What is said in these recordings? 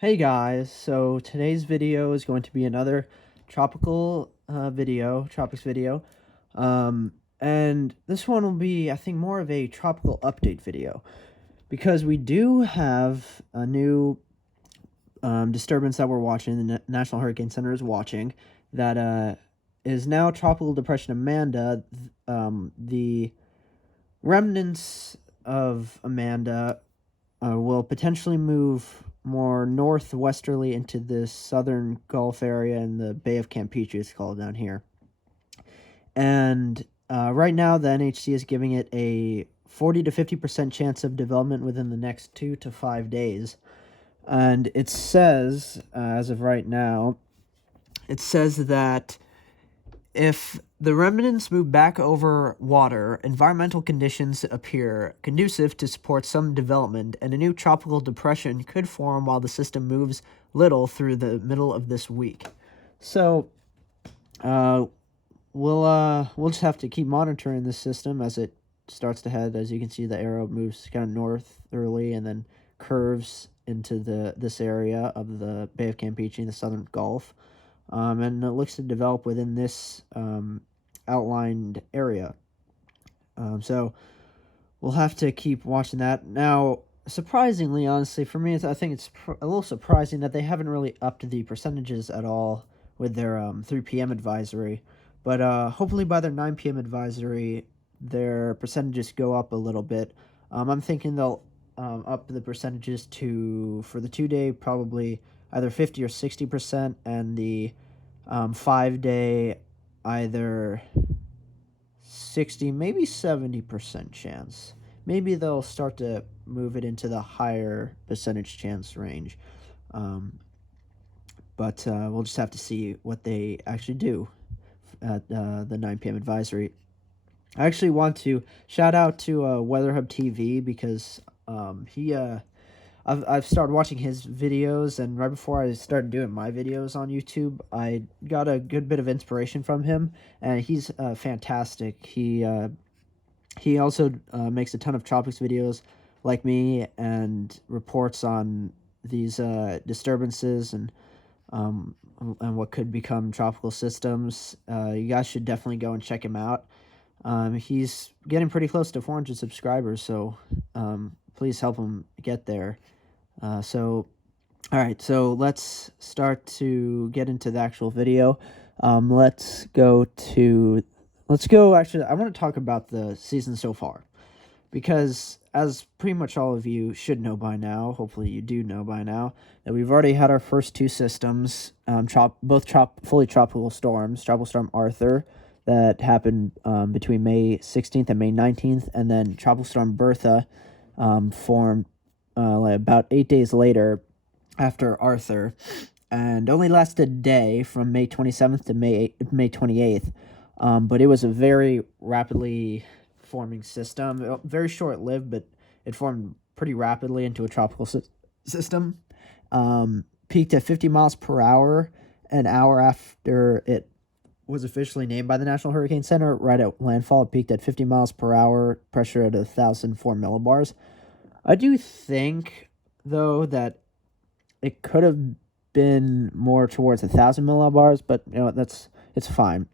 Hey guys, so today's video is going to be another tropical tropics video, and this one will be, I think, more of a tropical update video, because we do have a new disturbance that we're watching, the National Hurricane Center is watching, that is now Tropical Depression Amanda. The remnants of Amanda will potentially move more northwesterly into the southern Gulf area, and the Bay of Campeche is called down here. And right now, the NHC is giving it a 40 to 50% chance of development within the next 2 to 5 days. And it says, as of right now, it says that if the remnants move back over water, environmental conditions appear conducive to support some development, and a new tropical depression could form while the system moves little through the middle of this week. So, we'll just have to keep monitoring this system as it starts to head. As you can see, the arrow moves kind of north early and then curves into this area of the Bay of Campeche in the southern Gulf. And it looks to develop within this outlined area. So we'll have to keep watching that. Now, surprisingly, honestly, for me, I think it's a little surprising that they haven't really upped the percentages at all with their 3 p.m. advisory. But hopefully by their 9 p.m. advisory, their percentages go up a little bit. I'm thinking they'll up the percentages for the 2-day, probably either 50 or 60%, and the 5-day either 60, maybe 70% chance. Maybe they'll start to move it into the higher percentage chance range. But we'll just have to see what they actually do at the 9 p.m. advisory. I actually want to shout out to Weather Hub TV, because I've started watching his videos, and right before I started doing my videos on YouTube, I got a good bit of inspiration from him, and he's fantastic. He also makes a ton of tropics videos like me, and reports on these disturbances and what could become tropical systems. You guys should definitely go and check him out. He's getting pretty close to 400 subscribers, so please help him get there. All right, so let's start to get into the actual video. Actually, I want to talk about the season so far, because as pretty much all of you should know by now, hopefully you do know by now, that we've already had our first 2 systems, fully tropical storms, Tropical Storm Arthur, that happened between May 16th and May 19th, and then Tropical Storm Bertha formed about 8 days later after Arthur, and only lasted a day from May 27th to May 28th, but it was a very rapidly forming system, very short-lived, but it formed pretty rapidly into a tropical system. Peaked at 50 miles per hour an hour after it was officially named by the National Hurricane Center. Right at landfall, it peaked at 50 miles per hour, pressure at 1,004 millibars. I do think, though, that it could have been more towards 1,000 millibars, but it's fine.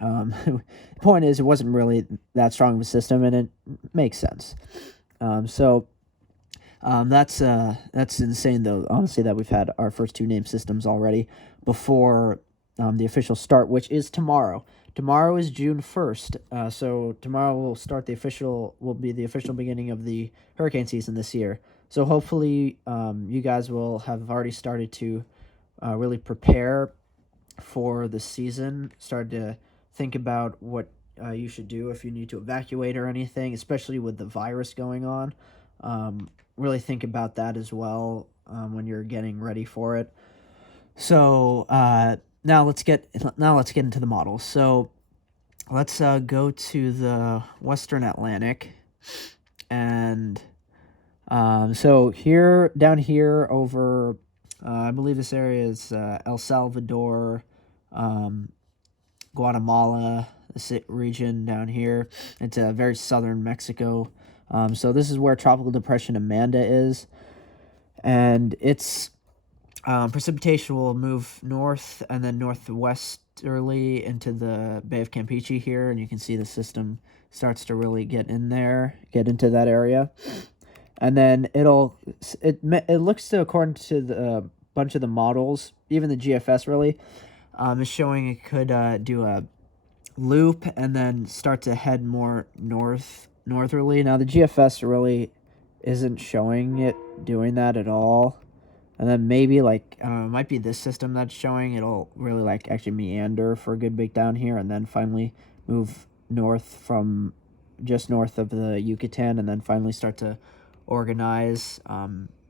The point is, it wasn't really that strong of a system, and it makes sense. That's insane, though, honestly, that we've had our first 2 named systems already before the official start, which is tomorrow. Tomorrow is June 1st, so tomorrow will be the official beginning of the hurricane season this year. So hopefully you guys will have already started to really prepare for the season, started to think about what you should do if you need to evacuate or anything, especially with the virus going on. Really think about that as well when you're getting ready for it. So now let's get into the models. So let's go to the Western Atlantic, and so down here over, I believe this area is El Salvador, Guatemala, the region down here. It's very southern Mexico. So this is where Tropical Depression Amanda is, and it's Precipitation will move north and then northwesterly into the Bay of Campeche here, and you can see the system starts to really get into that area. And then it looks to, according to the bunch of the models, even the GFS really, is showing it could do a loop and then start to head more northerly. Now the GFS really isn't showing it doing that at all. And then maybe like it might be this system that's showing it'll really like actually meander for a good bit down here and then finally move north from just north of the Yucatan and then finally start to organize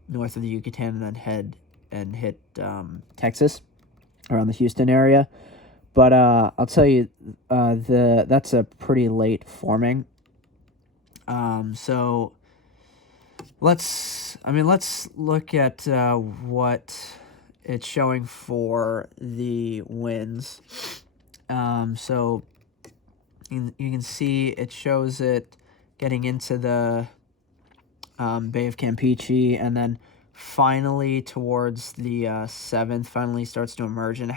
north of the Yucatan and then head and hit Texas around the Houston area. But I'll tell you, that's a pretty late forming. So let's look at what it's showing for the winds. So you can see it shows it getting into the Bay of Campeche, and then finally towards the 7th finally starts to emerge, and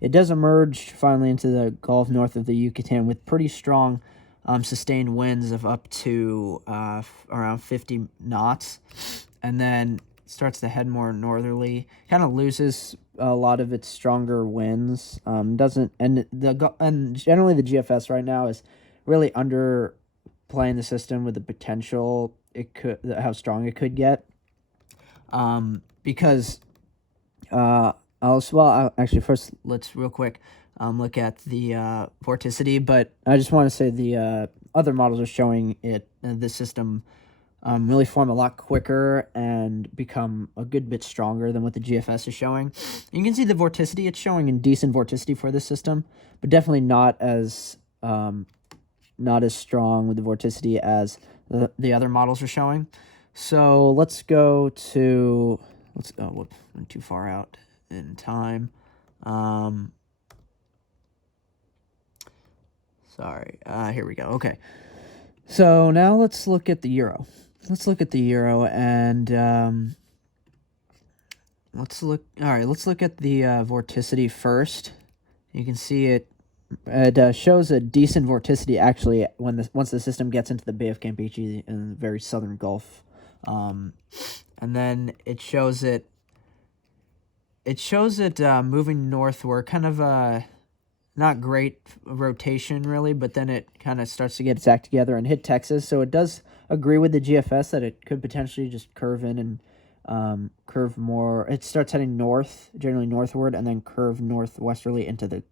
it does emerge finally into the Gulf north of the Yucatan with pretty strong sustained winds of up to around 50 knots, and then starts to head more northerly. Kind of loses a lot of its stronger winds. Doesn't and generally the GFS right now is really underplaying the system with the potential how strong it could get. Because actually first let's real quick look at the Vorticity, but I just want to say the other models are showing the system really form a lot quicker and become a good bit stronger than what the GFS is showing. You can see the Vorticity, it's showing in decent Vorticity for this system, but definitely not as strong with the Vorticity as the other models are showing. So let's go to, went too far out in time. Sorry, here we go. Okay. So now let's look at the Euro. Let's look at the Euro and let's look at the Vorticity first. You can see it shows a decent Vorticity actually once the system gets into the Bay of Campeche in the very southern Gulf. And then it shows it moving northward, kind of not great rotation really, but then it kind of starts to get its act together and hit Texas. So it does agree with the GFS that it could potentially just curve in and curve more. It starts heading north, generally northward, and then curve northwesterly into the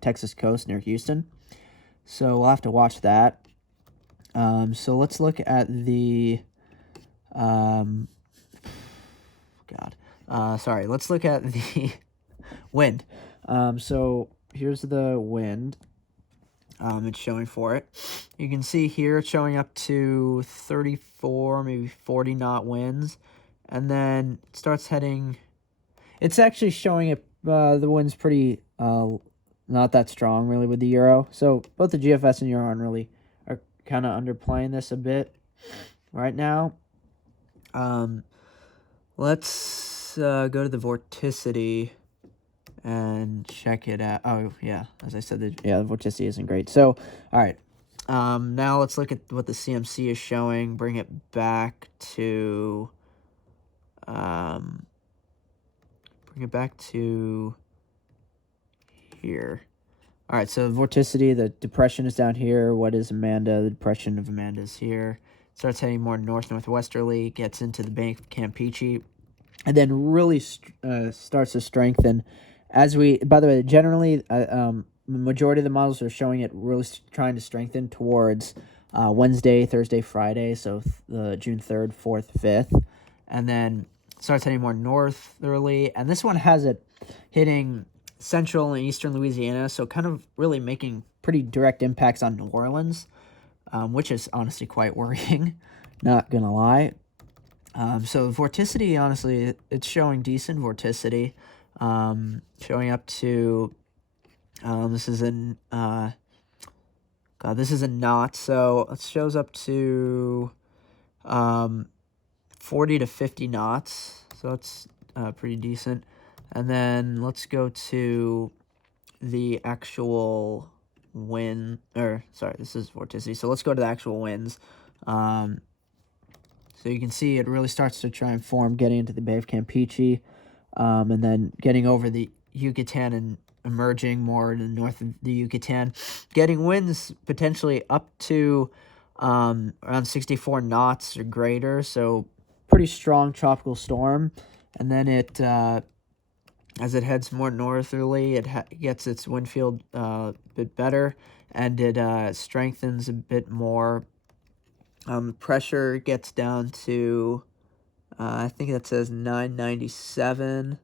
Texas coast near Houston. So we'll have to watch that. So let's look at the let's look at the wind. So here's the wind. It's showing for it. You can see here it's showing up to 34, maybe 40 knot winds, and then it starts heading. It's actually showing it. The wind's pretty not that strong really with the Euro. So both the GFS and Euro really are kind of underplaying this a bit right now. Let's go to the Vorticity and check it out. Oh, yeah, as I said, the Vorticity isn't great. So, all right, now let's look at what the CMC is showing. Bring it back to, here. All right, so Vorticity, the depression is down here. What is Amanda? The depression of Amanda is here. Starts heading more northwesterly, gets into the Bay of Campeche, and then really starts to strengthen. By the way, generally, the majority of the models are showing it really trying to strengthen towards Wednesday, Thursday, Friday, so June 3rd, 4th, 5th, and then starts heading more northerly, and this one has it hitting central and eastern Louisiana, so kind of really making pretty direct impacts on New Orleans, which is honestly quite worrying, not gonna lie. So Vorticity, honestly, it's showing decent Vorticity, showing up to, this is a knot, so it shows up to 40 to 50 knots, so it's pretty decent. And then let's go to the actual wind, or sorry, this is Vorticity. So let's go to the actual winds. So you can see it really starts to try and form getting into the Bay of Campeche, and then getting over the Yucatan and emerging more in the north of the Yucatan, getting winds potentially up to around 64 knots or greater, so pretty strong tropical storm. And then it, as it heads more northerly, it gets its wind field a bit better, and it strengthens a bit more. Pressure gets down to, I think that says 997.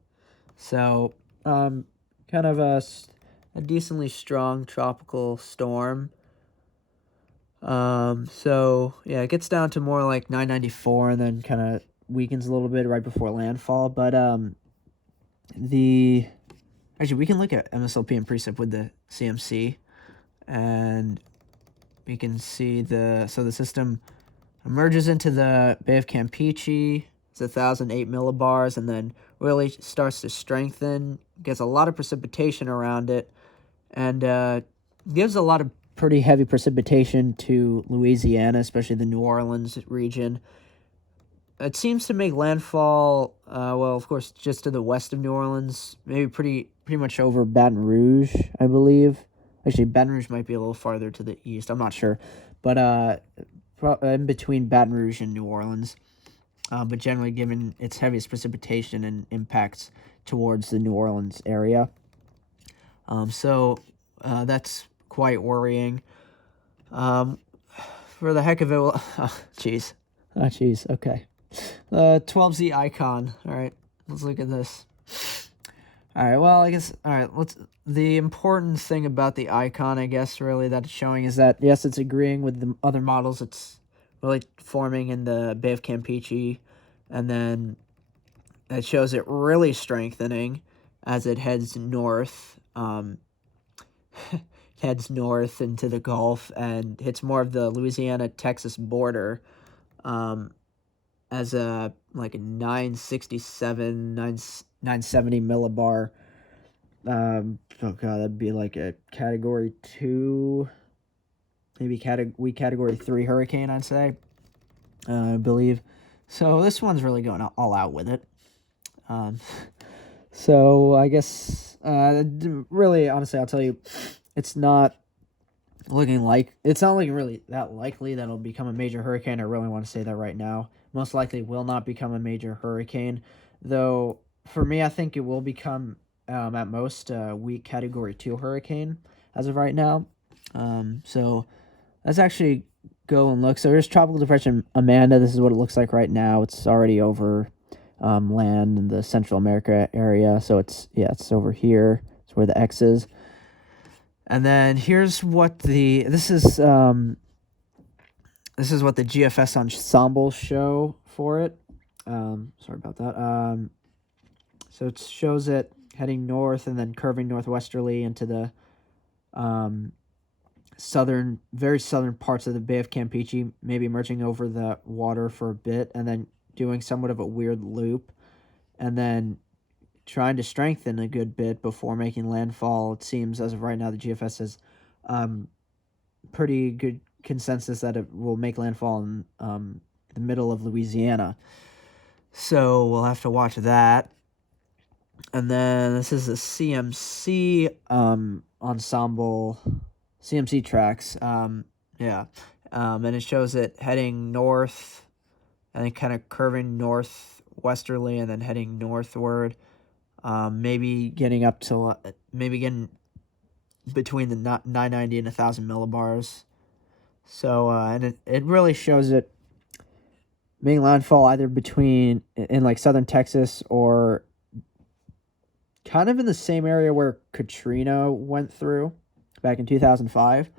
So, kind of a decently strong tropical storm. So yeah, it gets down to more like 994 and then kind of weakens a little bit right before landfall. But actually we can look at MSLP and precip with the CMC, and we can see the system emerges into the Bay of Campeche. It's 1,008 millibars, and then really starts to strengthen. Gets a lot of precipitation around it, and gives a lot of pretty heavy precipitation to Louisiana, especially the New Orleans region. It seems to make landfall, well, of course, just to the west of New Orleans, maybe pretty much over Baton Rouge, I believe. Actually, Baton Rouge might be a little farther to the east. I'm not sure, but in between Baton Rouge and New Orleans. But generally, given its heaviest precipitation and impacts towards the New Orleans area. So that's quite worrying. For the heck of it, jeez. Okay. 12Z icon. All right, let's look at this. All right, well, I guess, all right, the important thing about the icon, I guess, really, that it's showing is that, yes, it's agreeing with the other models. It's really forming in the Bay of Campeche, and then it shows it really strengthening as it heads north, heads north into the Gulf and hits more of the Louisiana-Texas border, as a 967, 970 millibar. Oh god, that'd be like a category 2, maybe category 3 hurricane, I'd say. I believe. So this one's really going all out with it. So I guess really, honestly, I'll tell you, it's not looking really that likely that it'll become a major hurricane. I really want to say that right now. Most likely will not become a major hurricane, though for me, I think it will become at most a weak category 2 hurricane as of right now. So let's actually go and look. So here's Tropical Depression Amanda. This is what it looks like right now. It's already over land in the Central America area. So it's over here. It's where the X is. And then here's what this is what the GFS ensemble show for it. Sorry about that. So it shows it heading north and then curving northwesterly into the very southern parts of the Bay of Campeche, maybe emerging over the water for a bit and then doing somewhat of a weird loop, and then trying to strengthen a good bit before making landfall. It seems, as of right now, the GFS has pretty good consensus that it will make landfall in the middle of Louisiana. So we'll have to watch that. And then this is a CMC ensemble, CMC tracks. And it shows it heading north and then kind of curving northwesterly and then heading northward. Maybe getting up to getting between the 990 and 1,000 millibars. So and it really shows it making landfall either between in like southern Texas or kind of in the same area where Katrina went through back in 2005,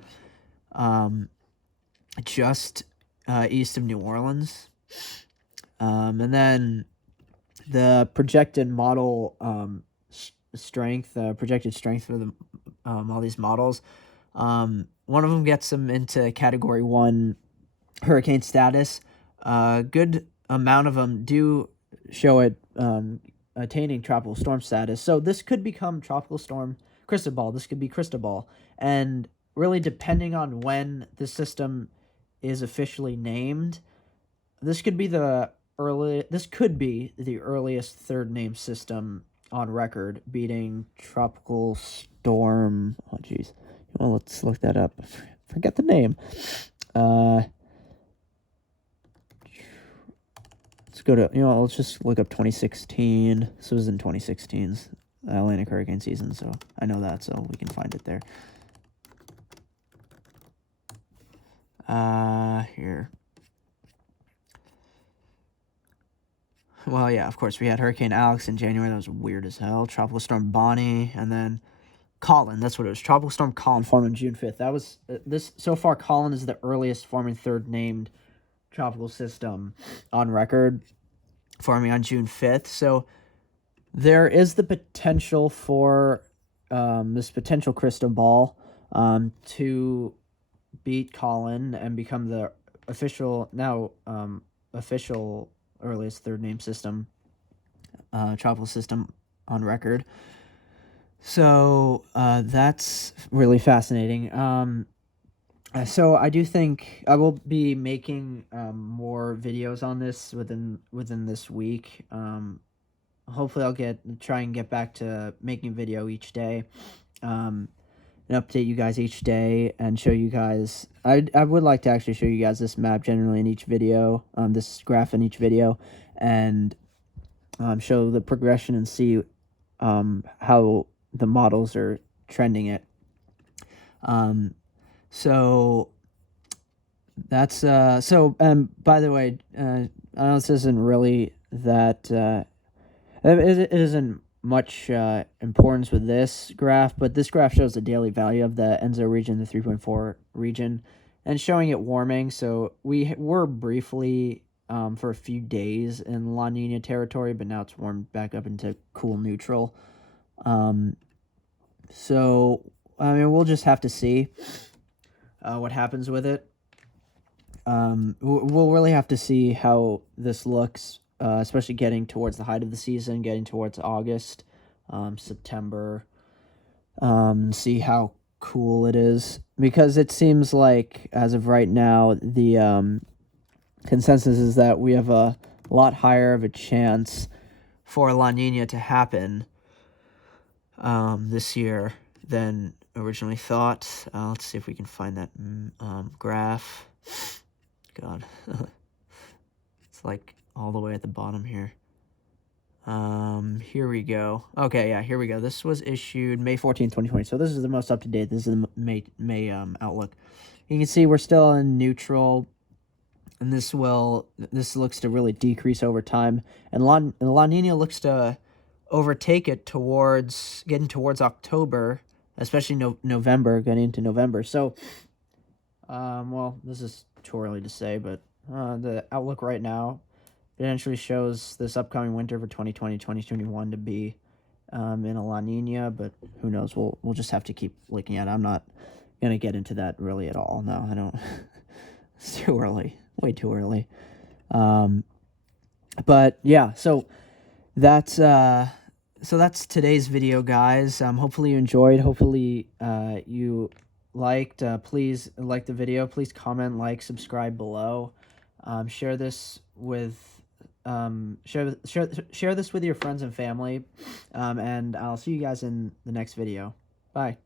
just east of New Orleans. And then the projected model projected strength for the all these models. One of them gets them into category 1 hurricane status. A good amount of them do show it attaining tropical storm status. So this could become Tropical Storm Cristobal. This could be Cristobal. And really, depending on when the system is officially named, this could be the earliest third name system on record, beating Tropical Storm. Oh, jeez. Well, let's look that up. Forget the name. Let's go to, let's just look up 2016. This was in 2016's Atlantic hurricane season, so I know that, so we can find it there. Here. Well, yeah, of course, we had Hurricane Alex in January. That was weird as hell. Tropical Storm Bonnie, and then Collin. That's what it was. Tropical Storm Collin formed on June 5th. That was this so far. Collin is the earliest forming third named tropical system on record, forming on June 5th. So there is the potential for this potential crystal ball to beat Collin and become the official earliest third name system, tropical system on record. So that's really fascinating. So I do think I will be making more videos on this within this week. Hopefully I'll try and get back to making a video each day, and update you guys each day and show you guys. I would like to actually show you guys this map generally in each video, this graph in each video, and show the progression and see how the models are trending it. So that's and by the way, I know this isn't really that it isn't much importance with this graph, but this graph shows the daily value of the Enzo region, the 3.4 region, and showing it warming. So we were briefly for a few days in La Nina territory, but now it's warmed back up into cool neutral. So I mean, we'll just have to see what happens with it. We'll really have to see how this looks, especially getting towards the height of the season, getting towards August, September, see how cool it is. Because it seems like, as of right now, the consensus is that we have a lot higher of a chance for La Nina to happen this year than originally thought. Let's see if we can find that graph. God, it's like all the way at the bottom here. Here we go. Okay, yeah, here we go. This was issued May 14th, 2020. So this is the most up to date. This is the May outlook. You can see we're still in neutral, and this looks to really decrease over time. And La Nina looks to overtake it getting towards October, especially November, getting into November. So, well, this is too early to say, but the outlook right now potentially shows this upcoming winter for 2020-2021 to be in a La Nina, but who knows? We'll just have to keep looking at it. I'm not going to get into that really at all. No, I don't. It's too early. Way too early. But yeah, so that's today's video, guys. Hopefully you enjoyed. Hopefully you liked. Please like the video. Please comment, like, subscribe below. Share this with share this with your friends and family. And I'll see you guys in the next video. Bye.